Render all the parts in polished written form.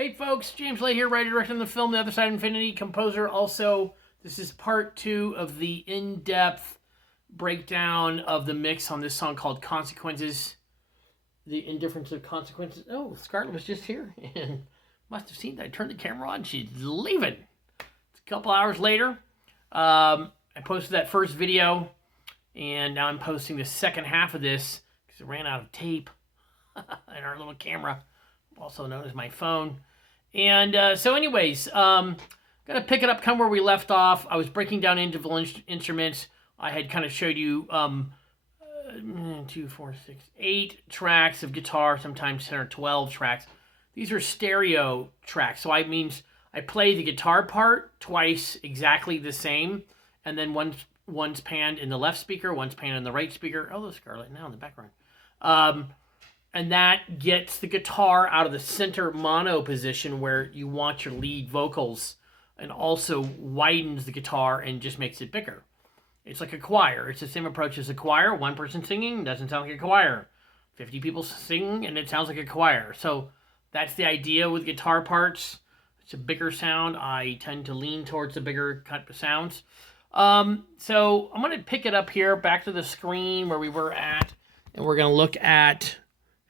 Hey folks, James Lay here, writer, director on the film The Other Side of Infinity, composer also. This is part 2 of the in-depth breakdown of the mix on this song called Consequences. The Indifference of Consequences. Oh, Scarlett was just here and must have seen that I turned the camera on. She's leaving. It's a couple hours later. I posted that first video and now I'm posting the second half of this because it ran out of tape in our little camera, also known as my phone. And so anyways, gonna pick it up kind of where we left off. I was breaking down individual instruments. I had kind of showed you 2, 4, 6, 8 tracks of guitar, sometimes 10 or 12 tracks. These are stereo tracks, so I means I play the guitar part twice exactly the same, and then one's panned in the left speaker, one's panned in the right speaker. Oh, there's Scarlett now in the background. And that gets the guitar out of the center mono position where you want your lead vocals, and also widens the guitar and just makes it bigger. It's like a choir. It's the same approach as a choir. One person singing doesn't sound like a choir. 50 people sing and it sounds like a choir. So that's the idea with guitar parts. It's a bigger sound. I tend to lean towards the bigger cut sounds. So I'm going to pick it up here, back to the screen where we were at, and we're going to look at...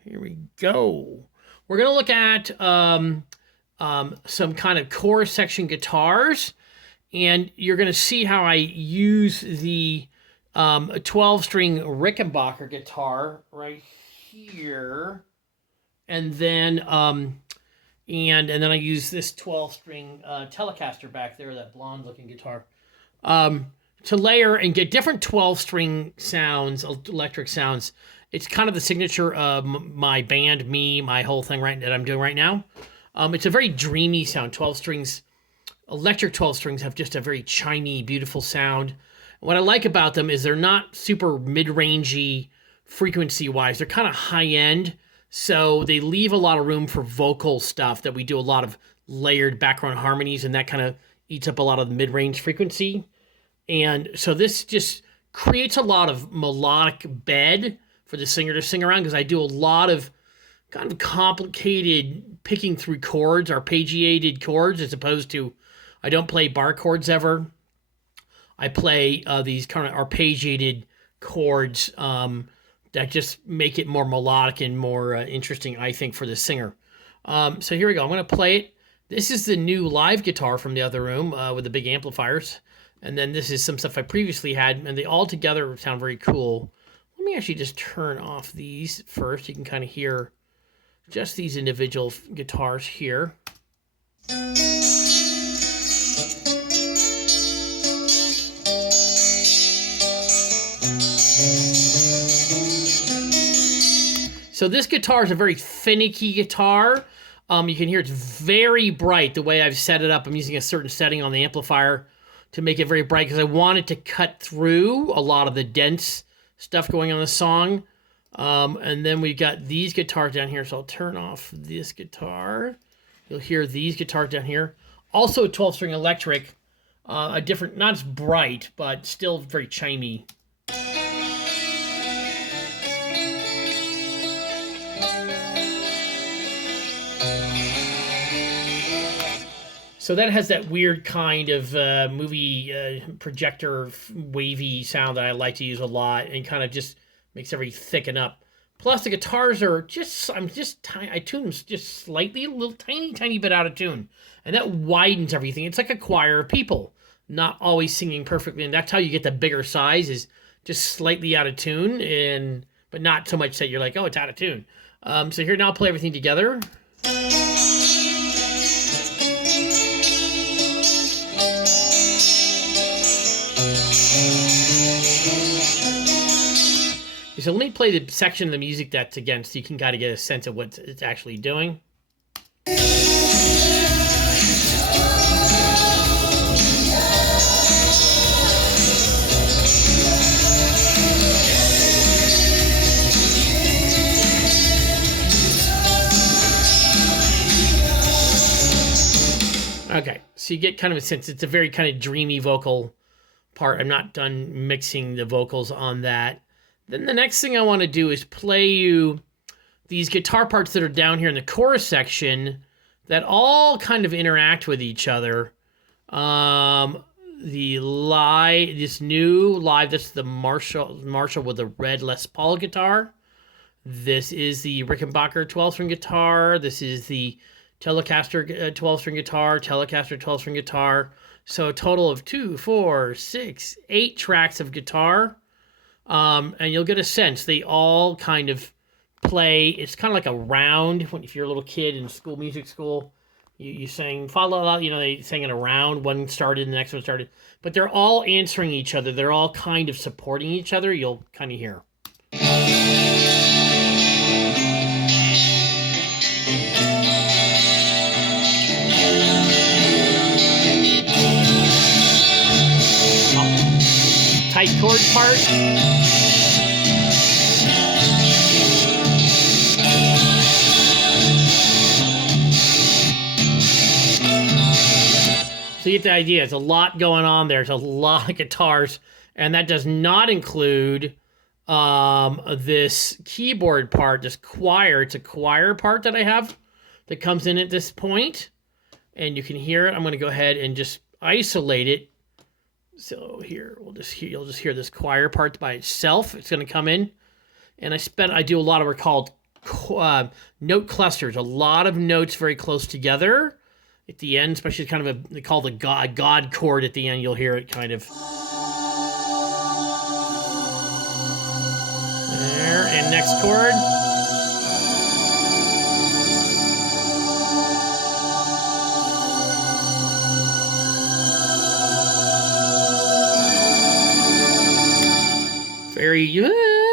Here we go. We're going to look at some kind of chorus section guitars, and you're going to see how I use the 12-string Rickenbacker guitar right here, and then I use this 12-string Telecaster back there, that blonde-looking guitar, to layer and get different 12-string sounds, electric sounds. It's kind of the signature of my band, my whole thing that I'm doing right now. It's a very dreamy sound. 12 strings, electric 12 strings have just a very chimey, beautiful sound. What I like about them is they're not super mid-rangey frequency-wise. They're kind of high-end, so they leave a lot of room for vocal stuff that we do a lot of layered background harmonies, and that kind of eats up a lot of the mid-range frequency. And so this just creates a lot of melodic bed for the singer to sing around, because I do a lot of kind of complicated picking through chords, arpeggiated chords, as opposed to, I don't play bar chords ever. I play these kind of arpeggiated chords that just make it more melodic and more interesting, I think, for the singer. So here we go. I'm going to play it. This is the new live guitar from the other room with the big amplifiers. And then this is some stuff I previously had, and they all together sound very cool. Let me actually just turn off these first. You can kind of hear just these individual guitars here. So this guitar is a very finicky guitar. You can hear it's very bright the way I've set it up. I'm using a certain setting on the amplifier to make it very bright because I want it to cut through a lot of the dense stuff going on in the song. And then we got these guitars down here, so I'll turn off this guitar. You'll hear these guitars down here. Also 12-string electric, a different, not as bright, but still very chimey. So that has that weird kind of movie projector wavy sound that I like to use a lot, and kind of just makes everything thicken up. Plus the guitars are I tune them just slightly, a little tiny bit out of tune. And that widens everything. It's like a choir of people, not always singing perfectly. And that's how you get the bigger size, is just slightly out of tune, but not so much that you're like, oh, it's out of tune. So here, now I'll play everything together. So let me play the section of the music that's against, so you can kind of get a sense of what it's actually doing. Okay, so you get kind of a sense. It's a very kind of dreamy vocal part. I'm not done mixing the vocals on that. Then the next thing I want to do is play you these guitar parts that are down here in the chorus section that all kind of interact with each other. This new live, that's the Marshall with the red Les Paul guitar. This is the Rickenbacker 12-string guitar. This is the Telecaster 12-string guitar, Telecaster 12-string guitar. So a total of 2, 4, 6, 8 tracks of guitar. And you'll get a sense. They all kind of play. It's kind of like a round. If you're a little kid in school, music school, you sang fa la la. They sang in a round. One started, the next one started. But they're all answering each other. They're all kind of supporting each other. You'll kind of hear. Tight chord part. So you get the idea. There's a lot going on there. There's a lot of guitars, and that does not include this keyboard part, this choir. It's a choir part that I have that comes in at this point, and you can hear it. I'm going to go ahead and just isolate it. So here, you'll just hear this choir part by itself. It's going to come in, and I do a lot of what are called note clusters. A lot of notes very close together at the end, especially kind of they call the God chord at the end. You'll hear it kind of there, and next chord. Very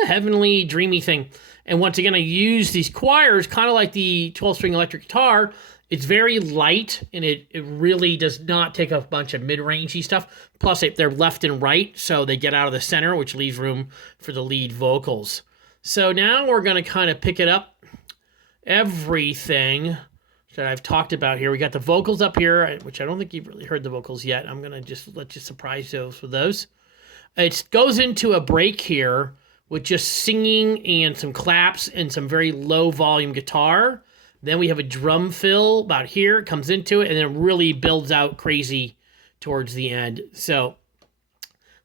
heavenly, dreamy thing. And once again, I use these choirs kind of like the 12-string electric guitar. It's very light, and it really does not take a bunch of mid-rangey stuff. Plus, they're left and right, so they get out of the center, which leaves room for the lead vocals. So now we're going to kind of pick it up. Everything that I've talked about here. We got the vocals up here, which I don't think you've really heard the vocals yet. I'm going to just let you surprise those with those. It goes into a break here with just singing and some claps and some very low volume guitar. Then we have a drum fill about here, it comes into it, and then it really builds out crazy towards the end. So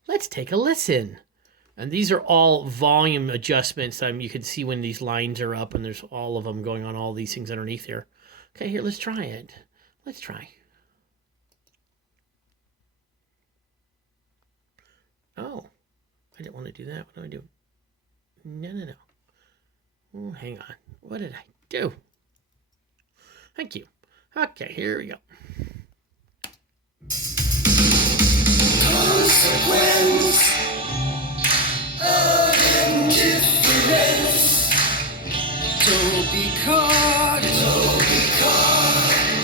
let's take a listen. And these are all volume adjustments. You can see when these lines are up, and there's all of them going on, all these things underneath here. Okay, here, let's try it. Let's try. Oh, I didn't want to do that. What do I do? No. Oh, hang on. What did I do? Thank you. Okay, here we go. Consequence of indifference. Don't be caught.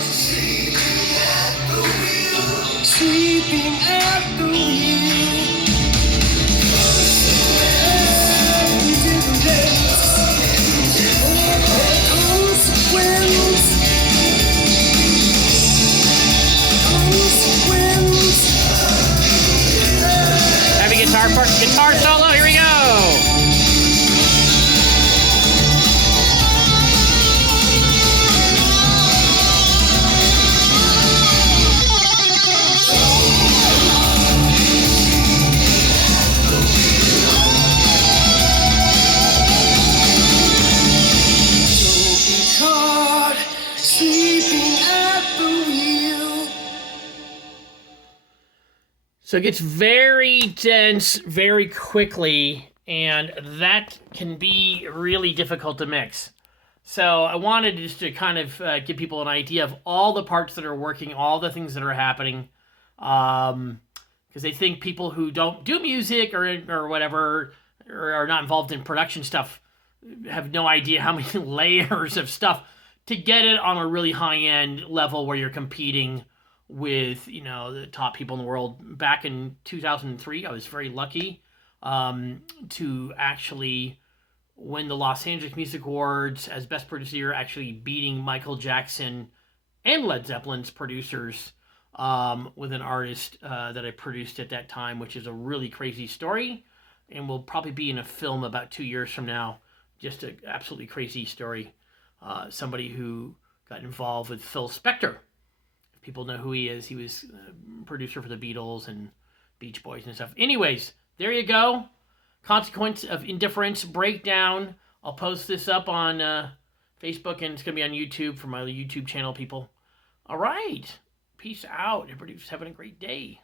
Sleeping at the wheel. Sleeping at the wheel. Heavy guitar solo, here we go. So it gets very dense very quickly, and that can be really difficult to mix. So I wanted just to kind of give people an idea of all the parts that are working, all the things that are happening, because they think people who don't do music or whatever, or are not involved in production stuff, have no idea how many layers of stuff to get it on a really high-end level where you're competing with, the top people in the world. Back in 2003, I was very lucky to actually win the Los Angeles Music Awards as Best Producer, actually beating Michael Jackson and Led Zeppelin's producers with an artist that I produced at that time, which is a really crazy story and will probably be in a film about 2 years from now. Just an absolutely crazy story. Somebody who got involved with Phil Spector. If people know who he is, he was a producer for the Beatles and Beach Boys and stuff. Anyways, there you go. Consequence of Indifference breakdown. I'll post this up on Facebook, and it's going to be on YouTube for my YouTube channel, people. All right. Peace out. Everybody's having a great day.